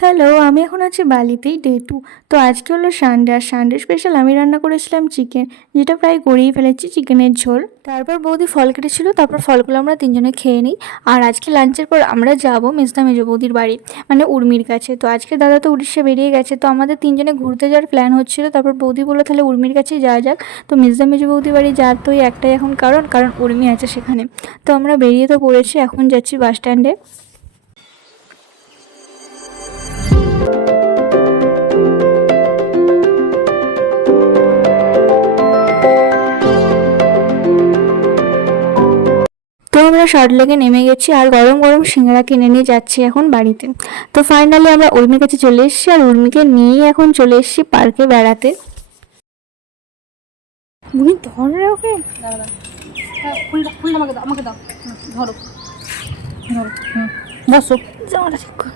Hello, আমি এখন আছি বালিতেই ডে 2। তো আজকে হলো সানডে, আর সানডে স্পেশাল আমি রান্না করেছিলাম চিকেন, যেটা প্রায় করেই ফেলেছি, চিকেনের ঝোল। তারপর বৌদি ফল কেটেছিল, তারপর ফলগুলো আমরা তিনজনে খেয়ে নিই। আর আজকে লাঞ্চের পর আমরা যাবো মেজদা মেজো বৌদির বাড়ি, মানে উর্মির কাছে। তো আজকে দাদা তো উড়িষ্যা বেরিয়ে গেছে, তো আমাদের তিনজনে ঘুরতে যাওয়ার প্ল্যান হচ্ছিল। তারপর বৌদি বললো তাহলে উর্মির কাছেই যাওয়া যাক। তো মেজদা মেজো বৌদির বাড়ি যাওয়ার তো একটাই এখন কারণ উর্মি আছে সেখানে। তো আমরা বেরিয়ে তো পড়েছি, এখন যাচ্ছি বাস স্ট্যান্ডে। তো আমরা সল্টলেকে নেমে গেছি, আর গরম গরম সিঙ্গারা কিনে নিয়ে যাচ্ছি এখন বাড়িতে। তো ফাইনালি আমরা উর্মির কাছে চলে এসেছি, আর উর্মিকে নিয়ে এখন চলে এসেছি পার্কে বেড়াতে। বুড়ি ধরে ওকে। দাঁড়া দাঁড়া। হ্যাঁ, ফুলটা ফুলটা আমাকে দাও ধরো ধরো বসো। জামাটা ঠিক কর।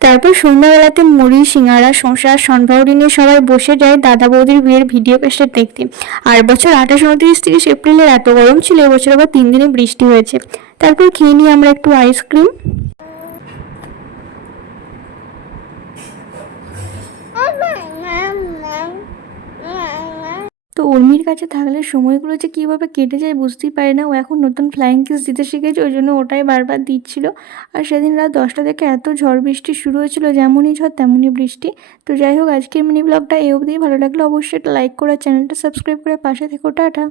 তারপর সন্ধ্যাবেলাতে মুড়ি, সিঙ্গারা, শসা, শনপাউডি নিয়ে সবাই বসে যায় দাদা বৌদির বিয়ের ভিডিও ক্যাসেট দেখতে। আর বছর 28-29-30 এপ্রিলের এত গরম ছিল, এবছর আবার 3 দিনে বৃষ্টি হয়েছে। তারপর খেয়ে নিই আমরা একটু আইসক্রিম। তো উর্মির কাছে থাকলে সময়গুলো যে কীভাবে কেটে যায় বুঝতেই পারি না। ও এখন নতুন ফ্লাইং কিস দিতে শিখেছে, ওই জন্য ওটাই বারবার দিচ্ছিল। আর সেদিন রাত 10টা থেকে এত ঝড় বৃষ্টি শুরু হয়েছিল, যেমনই ঝড় তেমনই বৃষ্টি। তো যাই হোক, আজকের মিনি ব্লগটা এই অবধিই। ভালো লাগলে অবশ্যই একটা লাইক করে চ্যানেলটা সাবস্ক্রাইব করে পাশে থেকো। টাটা।